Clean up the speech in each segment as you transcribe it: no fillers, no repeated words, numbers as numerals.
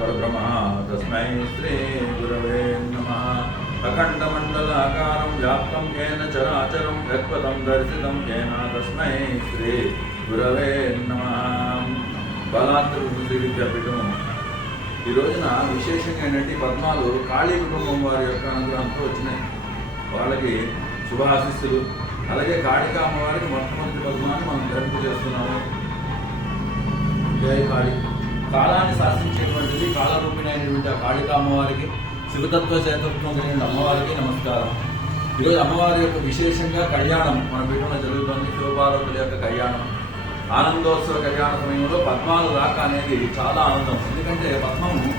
परब्रह्म तस्मै श्री गुरवे नमः। अखण्डमण्डलाकारं व्याप्तं येन चराचरं यत्पदं दर्शितं येन तस्मै श्री गुरवे नमः। బలాత్ర శ్రీ విద్యాపీఠం ఈ రోజున విశేషంగా ఏంటంటే పద్మాలు కాళీ కుటుంబం వారి యొక్క అనుగ్రహంతో వచ్చినాయి. వాళ్ళకి శుభాశిస్సులు. అలాగే కాళికా అమ్మవారికి మొట్టమొదటి పద్మాన్ని మనం ధరింపు చేస్తున్నాము. జై కాళి. కాలాన్ని శాసించేటువంటిది కాలరూపిణి అయినటువంటి ఆ కాళికా అమ్మవారికి, శివతత్వ చేతత్వం కలిగిన అమ్మవారికి నమస్కారం. ఈరోజు అమ్మవారి యొక్క విశేషంగా కళ్యాణం మన పీఠంలో జరుగుతుంది. శివపార్వతుల యొక్క కళ్యాణం, ఆనందోత్సవ కళ్యాణ సమయంలో పద్మాలు రాక అనేది చాలా ఆనందం. ఎందుకంటే పద్మము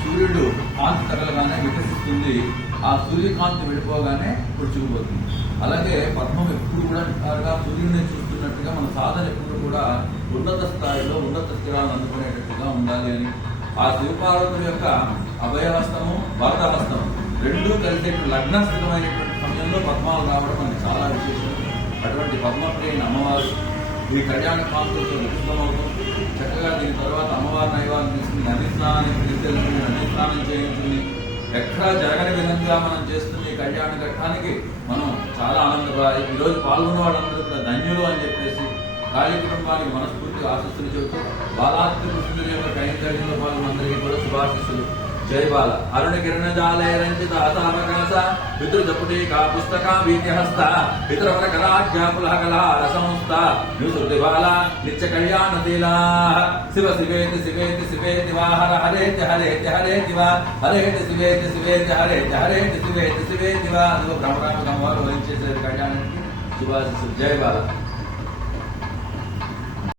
సూర్యుడు కాంతి తగలగానే వికసిస్తుంది, ఆ సూర్యకాంతి వెళ్ళిపోగానే పుడుచుకుపోతుంది. అలాగే పద్మం ఎప్పుడు కూడా సూర్యుడిని చూస్తున్నట్టుగా మన సాధన ఎప్పుడు కూడా ఉన్నత స్థాయిలో ఉన్నత స్థిరాలను అందుకునేటట్టుగా ఉండాలి అని, ఆ శివపార్వతుల యొక్క అభయహస్తము వరదహస్తము రెండూ కలిసే లగ్న స్థిరమైనటువంటి సమయంలో పద్మాలు రావడం మనకి చాలా విశేషం. అటువంటి పద్మప్రియ అమ్మవారు ఈ కళ్యాణ కాంతులతో విస్తమవుతుంది. చక్కగా దీని తర్వాత అమ్మవారి నైవాన్ని తీసుకుని నది స్నానానికి తీసుకెళ్తుంది, నది స్నానం చేయించుకుని ఎక్కడా జరగని విధంగా మనం చేస్తున్న ఈ కళ్యాణ ఘట్టానికి మనం చాలా ఆనందపడాలి. ఈరోజు పాల్గొన్న వాళ్ళందరూ కూడా ధన్యులు అని చెప్పేసి కాళీ కుటుంబానికి మనస్ఫూర్తిగా ఆశీస్సులు చెబుతూ బాలాత్రి కృష్ణుడి యొక్క కైంకర్యంలో పాల్గొనందరికీ కూడా శుభాశీస్సులు. జై బాల. అరుణ కిరణ జాలయ రంజిత ఆతాపకనస పితృజపుటీకా పుస్తకా వీర్యహస్త పితృవర కళాజ్ఞాపులహ కళా రసంస్థ నివృత్తి బాల నిత్య కళ్యాణశీలా శివ శివేతి శివేతి శివేతి వా హర హరేతి హరేతి హరేతి వా హరేతి శివేతి శివేతి హరేతి హరేతి శివేతి శివేతి వా బ్రహ్మరామ అమ్మవారు వహించేసే కళ్యాణానికి శుభాశీస్సులు. జై బాల.